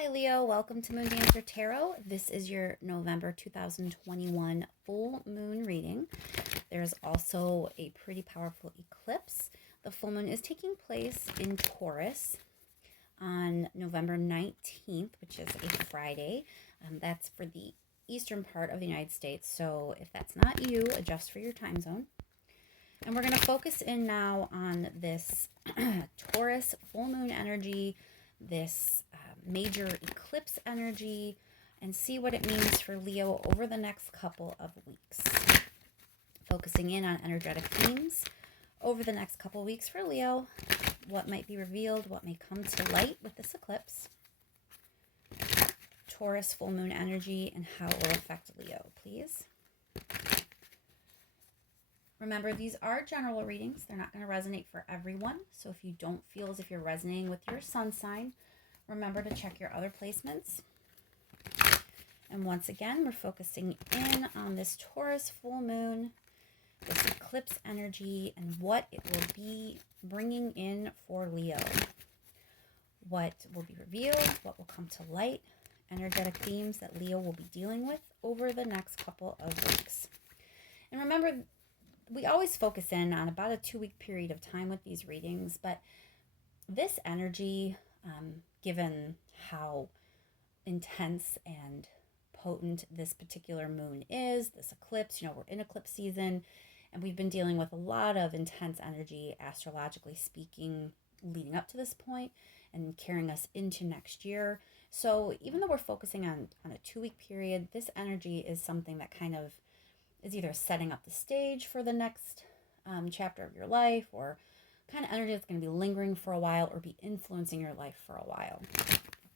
Hi Leo, welcome to Moon Dancer Tarot. This is your November 2021 full moon reading. There's also a pretty powerful eclipse. The full moon is taking place in Taurus on November 19th, which is a Friday. That's for the eastern part of the United States. So if that's not you, adjust for your time zone. And we're going to focus in now on this Taurus full moon energy, this major eclipse energy, and see what it means for Leo over the next couple of weeks. Focusing in on energetic themes over the next couple of weeks for Leo, what might be revealed, what may come to light with this eclipse, Taurus full moon energy, and how it will affect Leo, please. Remember, these are general readings. They're not going to resonate for everyone. So if you don't feel as if you're resonating with your sun sign, remember to check your other placements. And once again, we're focusing in on this Taurus full moon, this eclipse energy, and what it will be bringing in for Leo. What will be revealed, what will come to light, energetic themes that Leo will be dealing with over the next couple of weeks. And remember, we always focus in on about a 2-week period of time with these readings, but this energy, given how intense and potent this particular moon is, this eclipse, we're in eclipse season, and we've been dealing with a lot of intense energy, astrologically speaking, leading up to this point and carrying us into next year. So even though we're focusing on a 2-week period, this energy is something that kind of is either setting up the stage for the next chapter of your life, or kind of energy that's going to be lingering for a while or be influencing your life for a while.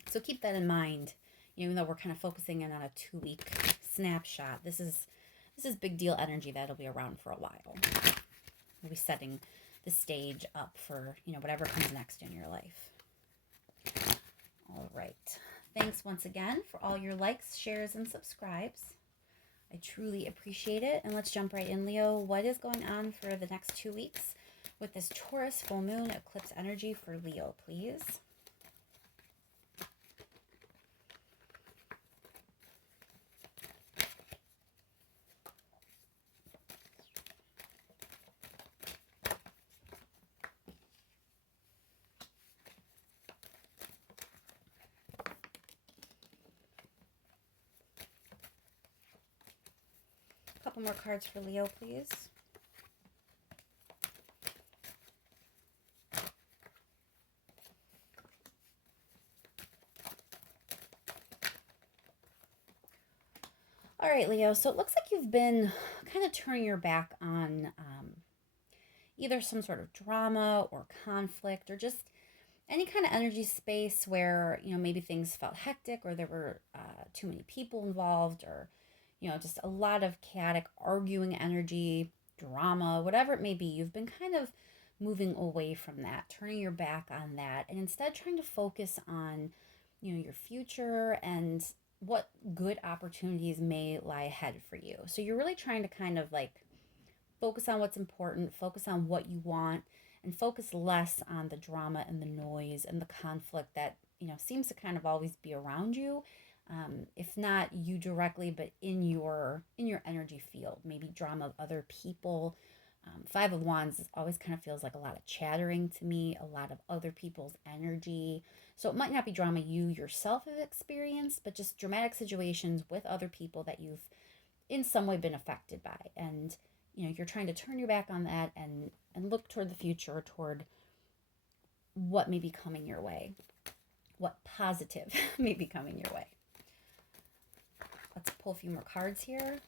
So keep that in mind. Even though we're kind of focusing in on a 2-week snapshot, this is big deal energy that'll be around for a while. We'll be setting the stage up for whatever comes next in your life. All right. Thanks once again for all your likes, shares, and subscribes. I truly appreciate it. And let's jump right in, Leo. What is going on for the next 2 weeks with this Taurus full moon eclipse energy for Leo, please? Couple more cards for Leo, please. All right, Leo, so it looks like you've been kind of turning your back on either some sort of drama or conflict, or just any kind of energy space where, maybe things felt hectic, or there were too many people involved, or just a lot of chaotic arguing energy, drama, whatever it may be. You've been kind of moving away from that, turning your back on that, and instead trying to focus on, your future and what good opportunities may lie ahead for you. So you're really trying to kind of focus on what's important, focus on what you want, and focus less on the drama and the noise and the conflict that, seems to kind of always be around you. If not you directly, but in your energy field, maybe drama of other people. 5 of Wands always kind of feels like a lot of chattering to me, a lot of other people's energy. So it might not be drama you yourself have experienced, but just dramatic situations with other people that you've in some way been affected by. And, you're trying to turn your back on that and look toward the future, toward what may be coming your way, what positive may be coming your way. Let's pull a few more cards here.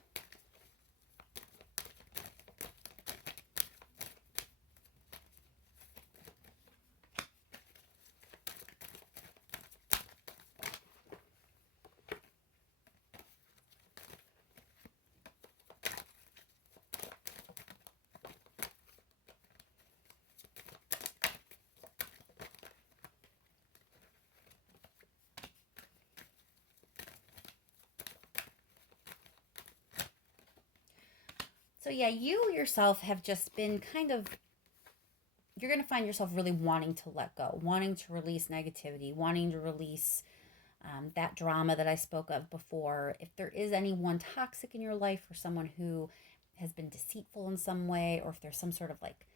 So yeah, you yourself have just been you're going to find yourself really wanting to let go, wanting to release negativity, wanting to release that drama that I spoke of before. If there is anyone toxic in your life or someone who has been deceitful in some way, or if there's some sort of like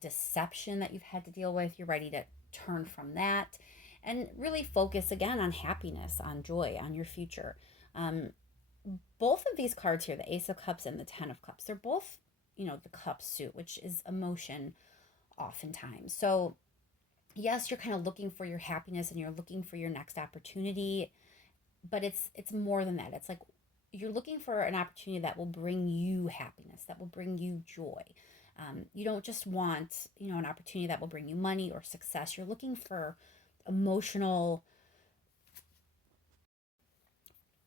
deception that you've had to deal with, you're ready to turn from that and really focus again on happiness, on joy, on your future. Um, Both of these cards here, the Ace of Cups and the Ten of Cups, they're both, the cup suit, which is emotion oftentimes. So, yes, you're kind of looking for your happiness and you're looking for your next opportunity, but it's more than that. It's like you're looking for an opportunity that will bring you happiness, that will bring you joy. You don't just want, an opportunity that will bring you money or success. You're looking for emotional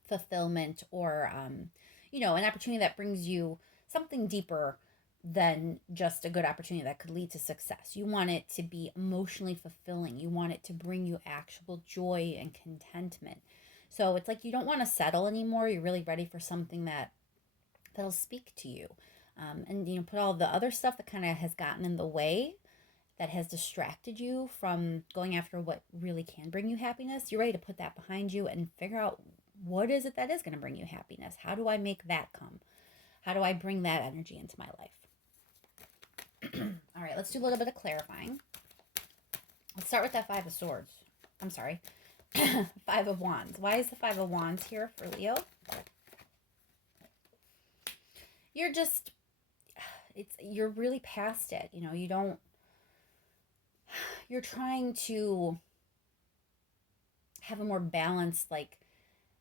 fulfillment, or an opportunity that brings you something deeper than just a good opportunity that could lead to success. You want it to be emotionally fulfilling. You want it to bring you actual joy and contentment. So it's like you don't want to settle anymore. You're really ready for something that'll speak to you. And put all the other stuff that kind of has gotten in the way, that has distracted you from going after what really can bring you happiness. You're ready to put that behind you and figure out, what is it that is going to bring you happiness? How do I make that come? How do I bring that energy into my life? All right, let's do a little bit of clarifying. Let's start with that Five of Swords. I'm sorry. Five of Wands. Why is the Five of Wands here for Leo? You're really past it. You're trying to have a more balanced, like,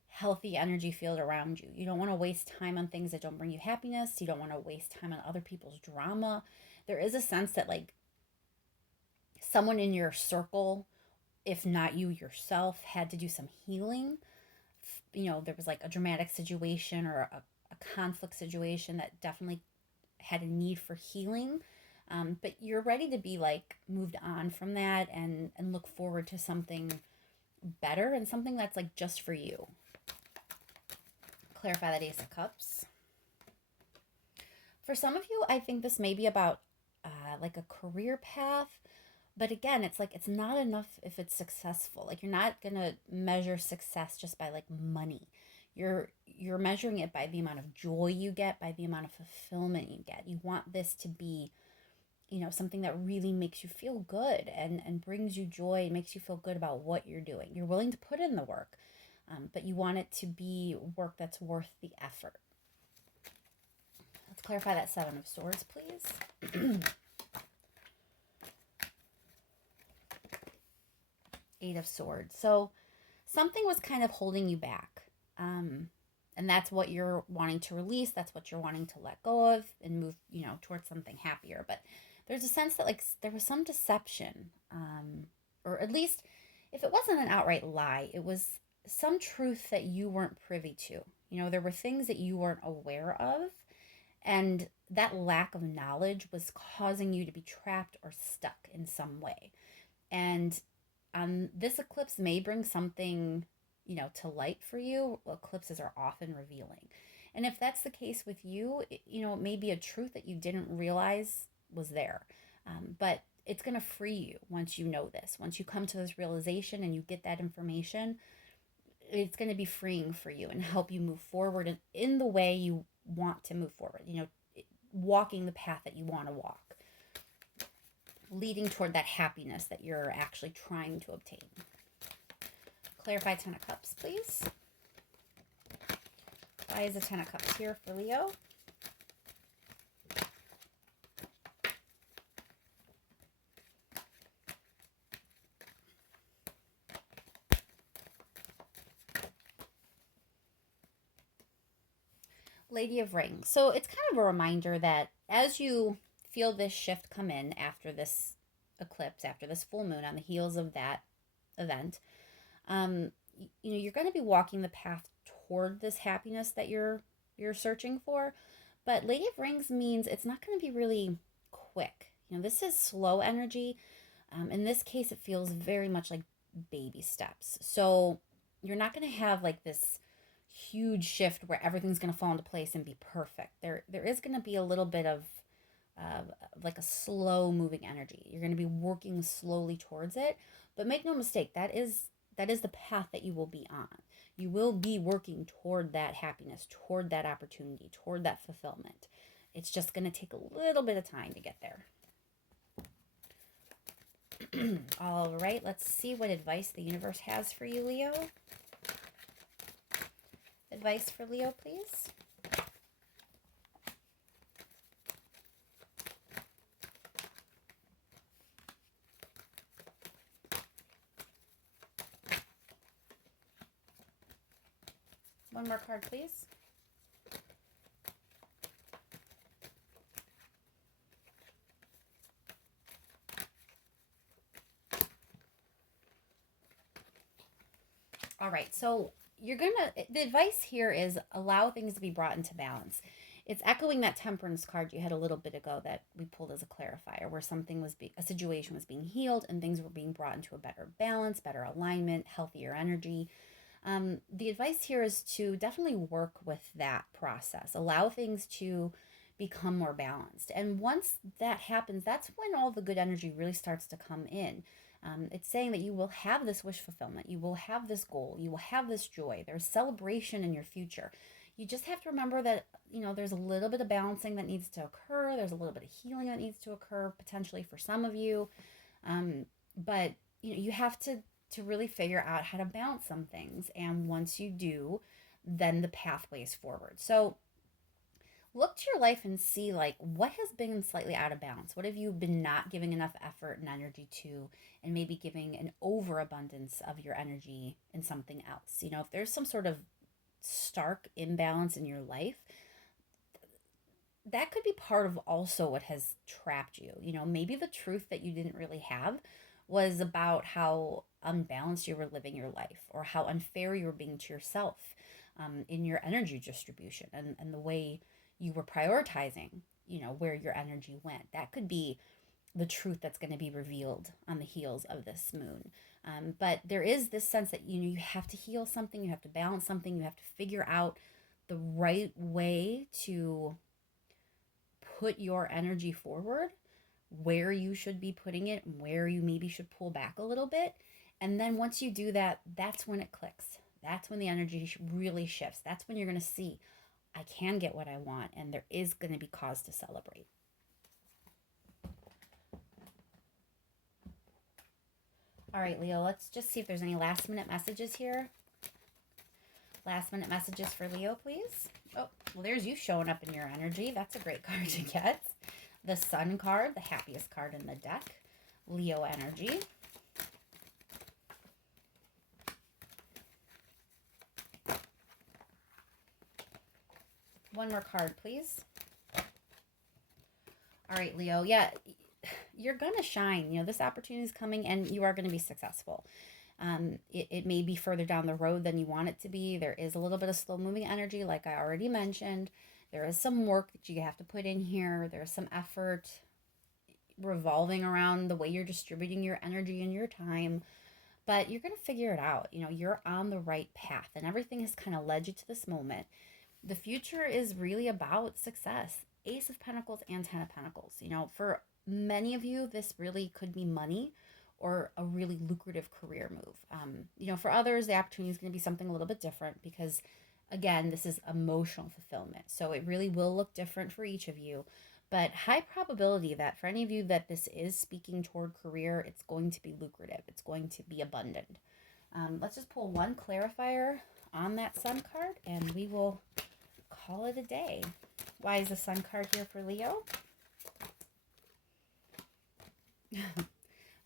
healthy energy field around you. You don't want to waste time on things that don't bring you happiness. You don't want to waste time on other people's drama. There is a sense that, like, someone in your circle, if not you yourself, had to do some healing. There was like a dramatic situation or a conflict situation that definitely had a need for healing. But you're ready to be like moved on from that and look forward to something better and something that's like just for you. Clarify that Ace of Cups. For some of you, I think this may be about like a career path. But again, it's like it's not enough if it's successful. Like, you're not going to measure success just by like money. You're measuring it by the amount of joy you get, by the amount of fulfillment you get. You want this to be, something that really makes you feel good and brings you joy and makes you feel good about what you're doing. You're willing to put in the work, but you want it to be work that's worth the effort. Let's clarify that Seven of Swords, please. Eight of Swords. So something was kind of holding you back. And that's what you're wanting to release. That's what you're wanting to let go of and move, towards something happier. But there's a sense that like there was some deception, or at least if it wasn't an outright lie, it was some truth that you weren't privy to. There were things that you weren't aware of. And that lack of knowledge was causing you to be trapped or stuck in some way. And this eclipse may bring something, to light for you. Eclipses are often revealing. And if that's the case with you, it may be a truth that you didn't realize was there. But it's going to free you once you know this. Once you come to this realization and you get that information, it's going to be freeing for you and help you move forward in the way you want to move forward. Walking the path that you want to walk, leading toward that happiness that you're actually trying to obtain. Clarify Ten of Cups, please. Why is the Ten of Cups here for Leo? Lady of Rings. So it's kind of a reminder that as you feel this shift come in after this eclipse, after this full moon, on the heels of that event, you're going to be walking the path toward this happiness that you're searching for. But Lady of Rings means it's not going to be really quick. This is slow energy. In this case, it feels very much like baby steps. So you're not going to have like this huge shift where everything's going to fall into place and be perfect. There is going to be a little bit of like a slow moving energy. You're going to be working slowly towards it, but make no mistake, that is that is the path that you will be on. You will be working toward that happiness, toward that opportunity, toward that fulfillment. It's just going to take a little bit of time to get there. All right, let's see what advice the universe has for you, Leo. Advice for Leo, please. One more card, please. All right, so the advice here is allow things to be brought into balance. It's echoing that temperance card you had a little bit ago that we pulled as a clarifier, where a situation was being healed and things were being brought into a better balance, better alignment, healthier energy. The advice here is to definitely work with that process. Allow things to become more balanced. And once that happens, that's when all the good energy really starts to come in. It's saying that you will have this wish fulfillment. You will have this goal. You will have this joy. There's celebration in your future. You just have to remember that, there's a little bit of balancing that needs to occur. There's a little bit of healing that needs to occur potentially for some of you. But you have to really figure out how to balance some things. And once you do, then the pathway is forward. So look to your life and see what has been slightly out of balance. What have you been not giving enough effort and energy to, and maybe giving an overabundance of your energy in something else? If there's some sort of stark imbalance in your life, that could be part of also what has trapped you. Maybe the truth that you didn't really have was about how unbalanced you were living your life, or how unfair you were being to yourself in your energy distribution and the way you were prioritizing, where your energy went. That could be the truth that's going to be revealed on the heels of this moon. But there is this sense that, you have to heal something, you have to balance something, you have to figure out the right way to put your energy forward, where you should be putting it, and where you maybe should pull back a little bit. And then once you do that, that's when it clicks. That's when the energy really shifts. That's when you're going to see, I can get what I want, and there is going to be cause to celebrate. All right, Leo, let's just see if there's any last minute messages here. Last minute messages for Leo, please. Oh, well, there's you showing up in your energy. That's a great card to get. The Sun card, the happiest card in the deck. Leo energy. One more card, please. All right, Leo. Yeah, you're going to shine. This opportunity is coming and you are going to be successful. It may be further down the road than you want it to be. There is a little bit of slow moving energy, like I already mentioned. There is some work that you have to put in here. There's some effort revolving around the way you're distributing your energy and your time. But you're going to figure it out. You're on the right path, and everything has kind of led you to this moment. The future is really about success. Ace of Pentacles and Ten of Pentacles. For many of you, this really could be money or a really lucrative career move. For others, the opportunity is going to be something a little bit different because, again, this is emotional fulfillment. So it really will look different for each of you. But high probability that for any of you that this is speaking toward career, it's going to be lucrative. It's going to be abundant. Let's just pull one clarifier on that Sun card, and we will call it a day. Why is the Sun card here for Leo?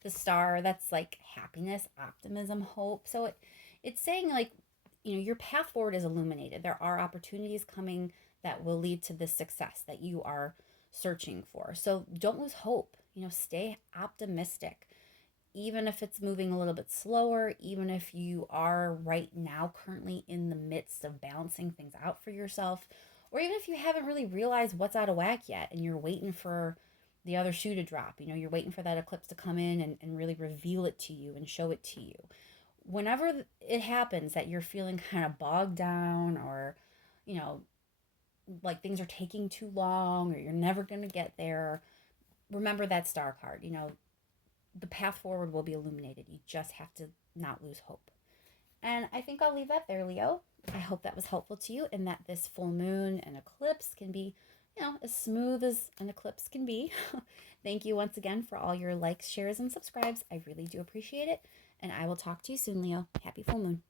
The Star, that's like happiness, optimism, hope. So it's saying your path forward is illuminated. There are opportunities coming that will lead to the success that you are searching for. So don't lose hope. Stay optimistic. Even if it's moving a little bit slower, even if you are right now currently in the midst of balancing things out for yourself, or even if you haven't really realized what's out of whack yet and you're waiting for the other shoe to drop, you're waiting for that eclipse to come in and really reveal it to you and show it to you. Whenever it happens that you're feeling kind of bogged down, or, like things are taking too long, or you're never going to get there, remember that Star card. The path forward will be illuminated. You just have to not lose hope. And I think I'll leave that there, Leo. I hope that was helpful to you and that this full moon and eclipse can be, as smooth as an eclipse can be. Thank you once again for all your likes, shares, and subscribes. I really do appreciate it. And I will talk to you soon, Leo. Happy full moon.